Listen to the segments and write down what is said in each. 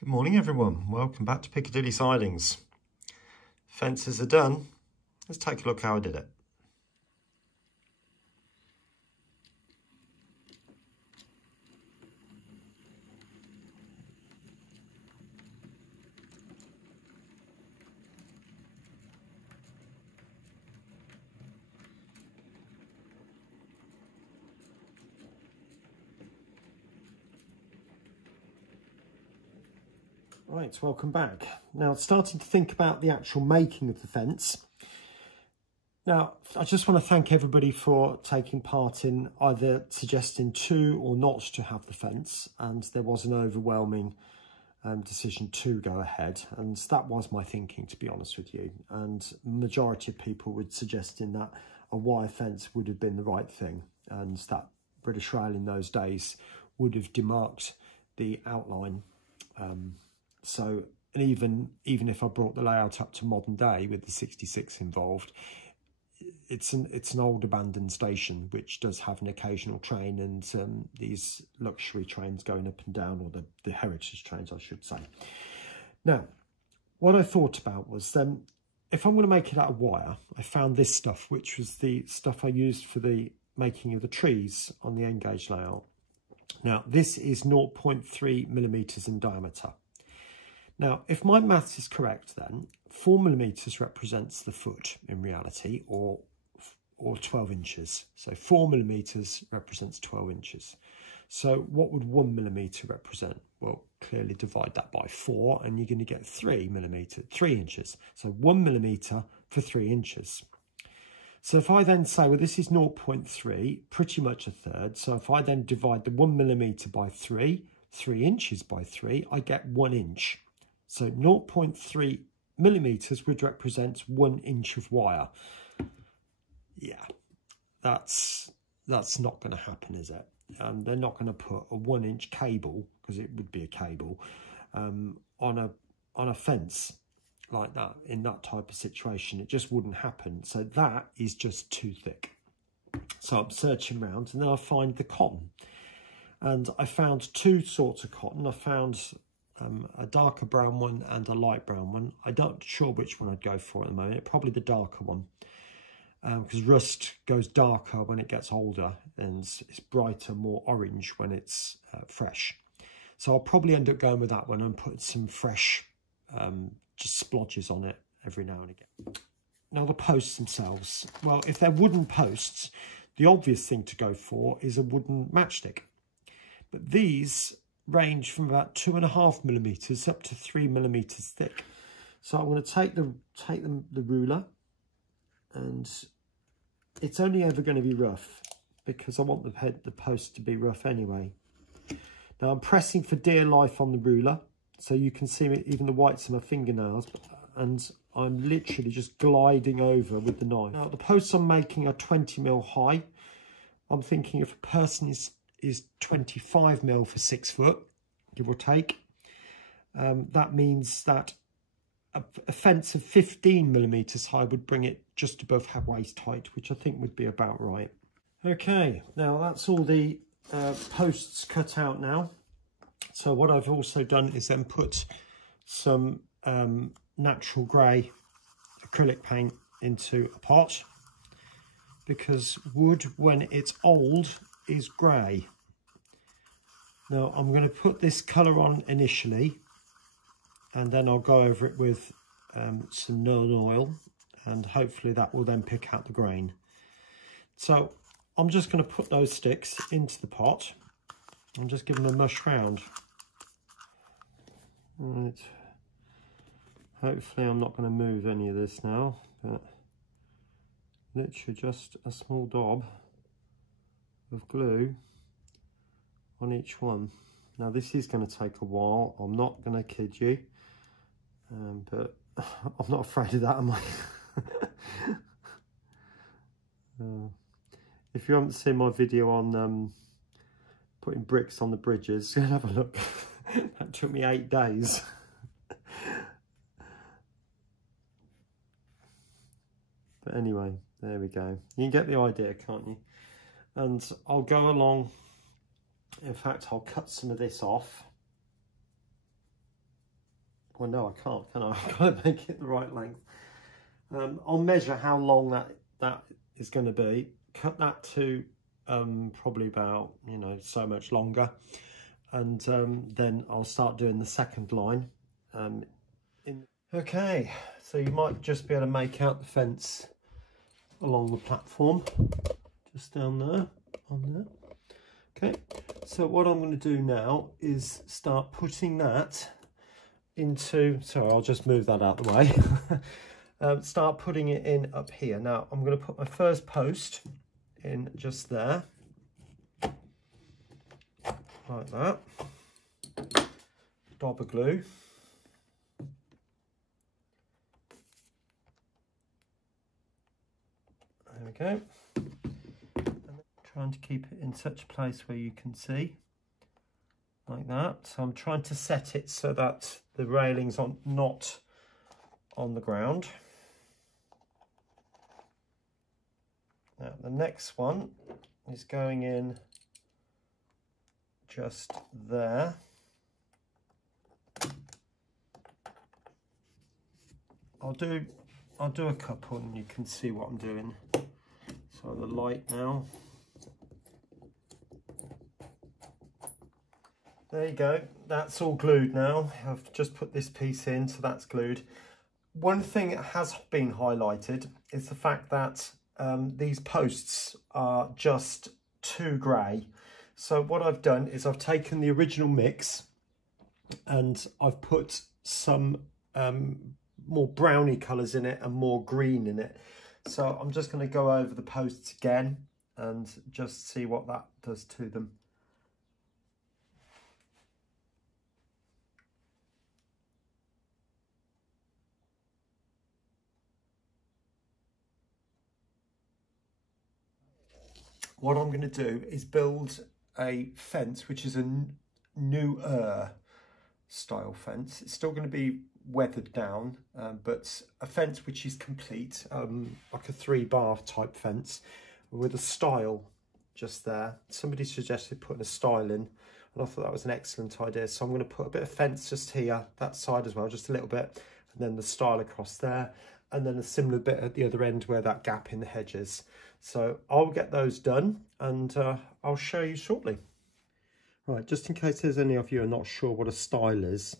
Good morning everyone, welcome back to Piccadilly Sidings. Fences are done, let's take a look how I did it. Right, welcome back. Now, starting to think about the actual making of the fence. Now, I just want to thank everybody for taking part in either suggesting to or not to have the fence, and there was an overwhelming decision to go ahead, and that was my thinking, to be honest with you. And the majority of people were suggesting that a wire fence would have been the right thing, and that British Rail in those days would have demarked the outline. So, and even if I brought the layout up to modern day with the 66 involved, it's an old abandoned station which does have an occasional train and these luxury trains going up and down, or the heritage trains, I should say. Now, what I thought about was if I'm going to make it out of wire, I found this stuff, which was the stuff I used for the making of the trees on the N-gauge layout. Now, this is 0.3 millimeters in diameter. Now, if my maths is correct, then 4 millimeters represents the foot in reality, or 12 inches. So 4 millimeters represents 12 inches. So what would 1 millimeter represent? Well, clearly divide that by 4 and you're going to get 3 inches. So 1 millimeter for 3 inches. So if I then say, well, this is 0.3, pretty much a third. So if I then divide the 1 millimeter by 3 inches by 3, I get 1 inch. So 0.3 millimeters would represent 1 inch of wire. Yeah, that's not going to happen, is it? They're not going to put a 1 inch cable, because it would be a cable, on a fence like that in that type of situation. It just wouldn't happen. So that is just too thick. So I'm searching around and then I find the cotton, and I found two sorts of cotton. I found a darker brown one and a light brown one. I'm not sure which one I'd go for at the moment. Probably the darker one, because rust goes darker when it gets older and it's brighter, more orange when it's fresh. So I'll probably end up going with that one and putting some fresh just splodges on it every now and again. Now, the posts themselves. Well, if they're wooden posts, the obvious thing to go for is a wooden matchstick. But these range from about 2.5 millimeters up to 3 millimeters thick. So I'm going to take the ruler, and it's only ever going to be rough because I want the post to be rough anyway. Now I'm pressing for dear life on the ruler, so you can see even the whites of my fingernails, and I'm literally just gliding over with the knife. Now the posts I'm making are 20 mil high. I'm thinking if a person is 25 mil for 6 foot, give or take. That means that a fence of 15 millimeters high would bring it just above waist height, which I think would be about right. Okay, now that's all the posts cut out now. So what I've also done is then put some natural grey acrylic paint into a pot, because wood, when it's old, is grey. Now I'm going to put this colour on initially, and then I'll go over it with some Nuln oil, and hopefully that will then pick out the grain. So I'm just going to put those sticks into the pot and just give them a mush round. Right. Hopefully I'm not going to move any of this now, but literally just a small daub of glue on each one. Now this is going to take a while, I'm not going to kid you, but I'm not afraid of that, am I? If you haven't seen my video on putting bricks on the bridges, have a look. That took me 8 days. But anyway, there we go. You can get the idea, can't you? And I'll go along. In fact, I'll cut some of this off Well, no, I can't, can I? I've got to make it the right length. I'll measure how long that is going to be. Cut that to probably about, you know, so much longer. And then I'll start doing the second line. Okay, so you might just be able to make out the fence along the platform, just down there, on there. Okay, so what I'm going to do now is start putting that into, sorry, I'll just move that out of the way. Start putting it in up here. Now I'm going to put my first post in just there, like that. Dab of glue. There we go. Trying to keep it in such a place where you can see, like that. So I'm trying to set it so that the railings are not on the ground. Now the next one is going in just there. I'll do a couple and you can see what I'm doing. So the light now. There you go, that's all glued now. I've just put this piece in, so that's glued. One thing that has been highlighted is the fact that these posts are just too grey. So what I've done is I've taken the original mix and I've put some more browny colours in it and more green in it. So I'm just going to go over the posts again and just see what that does to them. What I'm going to do is build a fence which is a newer style fence. It's still going to be weathered down, but a fence which is complete, like a 3-bar type fence with a stile just there. Somebody suggested putting a stile in and I thought that was an excellent idea, so I'm going to put a bit of fence just here, that side as well, just a little bit, and then the stile across there, and then a similar bit at the other end where that gap in the hedge is. So I'll get those done and I'll show you shortly. Right, just in case there's any of you who are not sure what a stile is,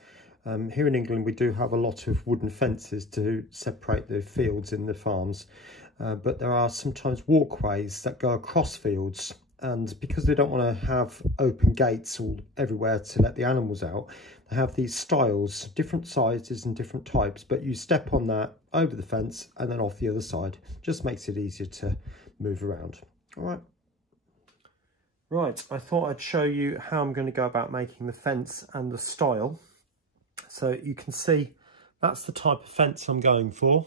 here in England we do have a lot of wooden fences to separate the fields in the farms, but there are sometimes walkways that go across fields, and because they don't want to have open gates all everywhere to let the animals out, they have these stiles, different sizes and different types, but you step on that over the fence and then off the other side. Just makes it easier to move around. All right. Right, I thought I'd show you how I'm going to go about making the fence and the stile. So you can see that's the type of fence I'm going for.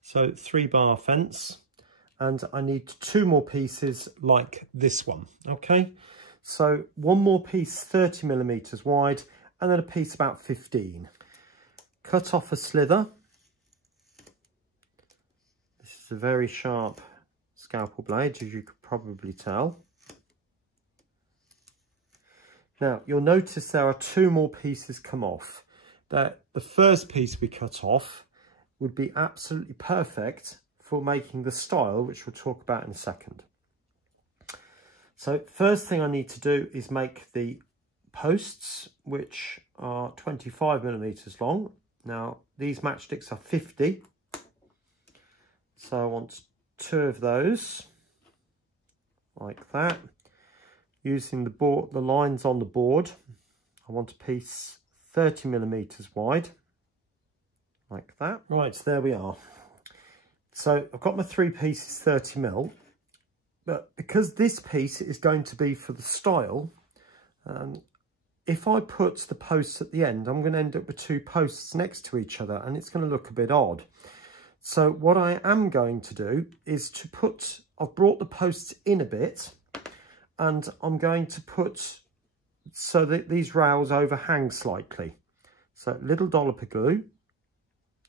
So 3-bar fence, and I need 2 more pieces like this one. Okay, so 1 more piece 30mm wide and then a piece about 15. Cut off a slither. This is a very sharp scalpel blade, as you could probably tell. Now you'll notice there are 2 more pieces come off. The first piece we cut off would be absolutely perfect for making the stile, which we'll talk about in a second. So first thing I need to do is make the posts, which are 25mm long. Now these matchsticks are 50, so I want 2 of those like that. Using the lines on the board, I want a piece 30mm wide, like that. Right, so there we are. So I've got my 3 pieces 30mm, but because this piece is going to be for the stile, if I put the posts at the end, I'm going to end up with 2 posts next to each other and it's going to look a bit odd. So what I am going to do is to put, I've brought the posts in a bit, and I'm going to put so that these rails overhang slightly. So little dollop of glue.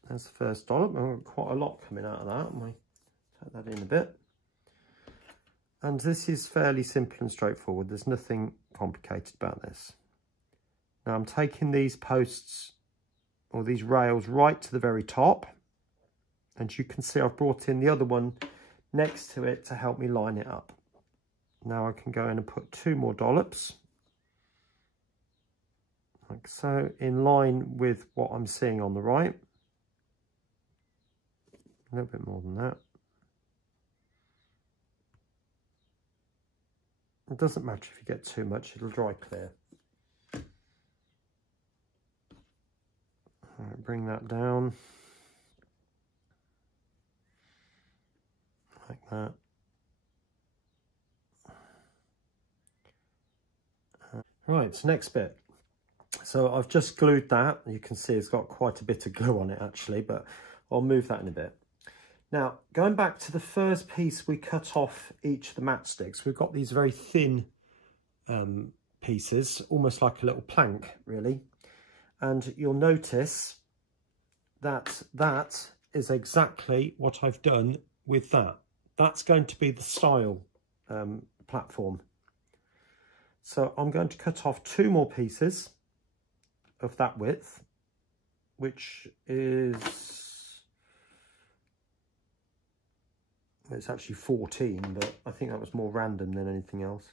There's the first dollop. I've got quite a lot coming out of that. I might take that in a bit. And this is fairly simple and straightforward. There's nothing complicated about this. Now I'm taking these posts or these rails right to the very top. And you can see I've brought in the other one next to it to help me line it up. Now I can go in and put 2 more dollops, like so, in line with what I'm seeing on the right. A little bit more than that. It doesn't matter if you get too much, it'll dry clear. All right, bring that down. Like that. Right, so next bit. So I've just glued that. You can see it's got quite a bit of glue on it actually, but I'll move that in a bit. Now, going back to the first piece we cut off each of the matchsticks, we've got these very thin pieces, almost like a little plank, really. And you'll notice that that is exactly what I've done with that. That's going to be the stile platform. So I'm going to cut off 2 more pieces of that width, which is, it's actually 14, but I think that was more random than anything else.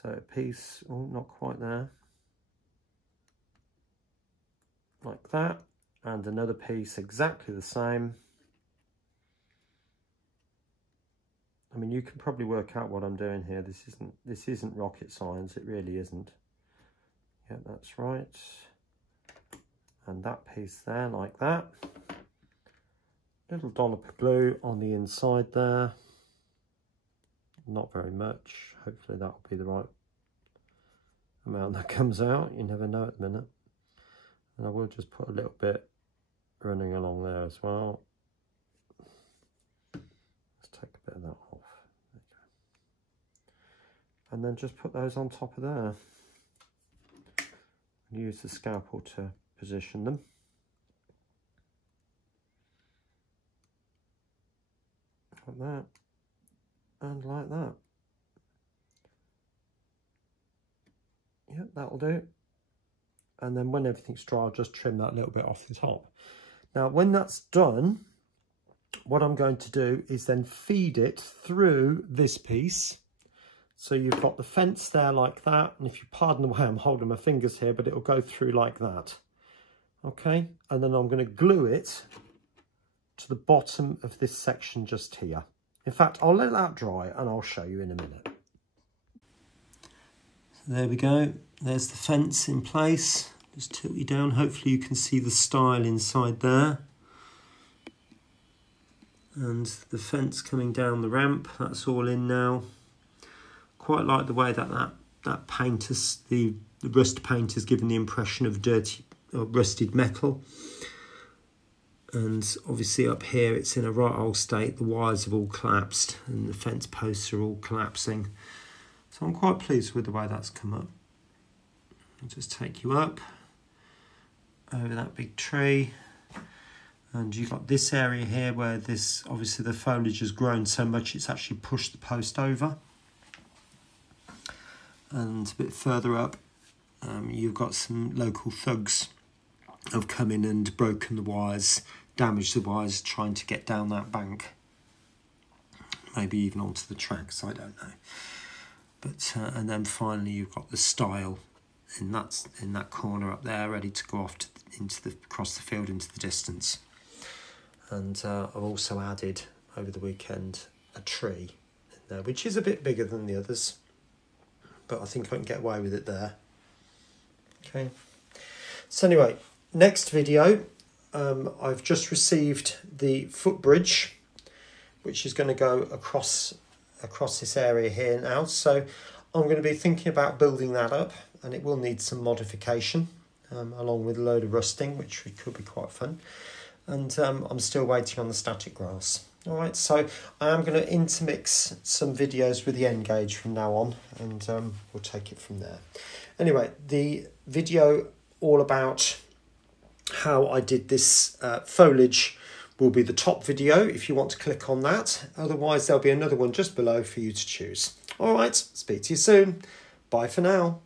So a piece, oh, not quite there, like that, and another piece exactly the same. I mean, you can probably work out what I'm doing here. This isn't rocket science. It really isn't. Yeah, that's right. And that piece there, like that. Little dollop of glue on the inside there. Not very much. Hopefully that'll be the right amount that comes out. You never know at the minute. And I will just put a little bit running along there as well. Let's take a bit of that off. There you go. And then just put those on top of there. Use the scalpel to position them. Like that. And like that. Yep, that'll do. And then when everything's dry, I'll just trim that little bit off the top. Now, when that's done, what I'm going to do is then feed it through this piece. So you've got the fence there like that. And if you pardon the way I'm holding my fingers here, but it'll go through like that. Okay. And then I'm going to glue it to the bottom of this section just here. In fact, I'll let that dry and I'll show you in a minute. So there we go. There's the fence in place. Just tilt you down. Hopefully you can see the stile inside there. And the fence coming down the ramp. That's all in now. Quite like the way that paint has, the rust paint has given the impression of dirty or rusted metal. And obviously up here it's in a right old state. The wires have all collapsed and the fence posts are all collapsing. So I'm quite pleased with the way that's come up. I'll just take you up over that big tree. And you've got this area here where this, obviously the foliage has grown so much it's actually pushed the post over. And a bit further up, you've got some local thugs have come in and broken the wires, damaged the wires, trying to get down that bank. Maybe even onto the tracks, I don't know. But and then finally you've got the stile in that corner up there, ready to go off across the field into the distance. And I've also added over the weekend a tree in there, which is a bit bigger than the others, but I think I can get away with it there. Okay. So anyway, next video, I've just received the footbridge, which is going to go across this area here now. So I'm going to be thinking about building that up, and it will need some modification, along with a load of rusting, which could be quite fun. And I'm still waiting on the static grass. All right, so I am going to intermix some videos with the N gauge from now on, and we'll take it from there. Anyway, the video all about how I did this foliage will be the top video if you want to click on that. Otherwise, there'll be another one just below for you to choose. All right, speak to you soon. Bye for now.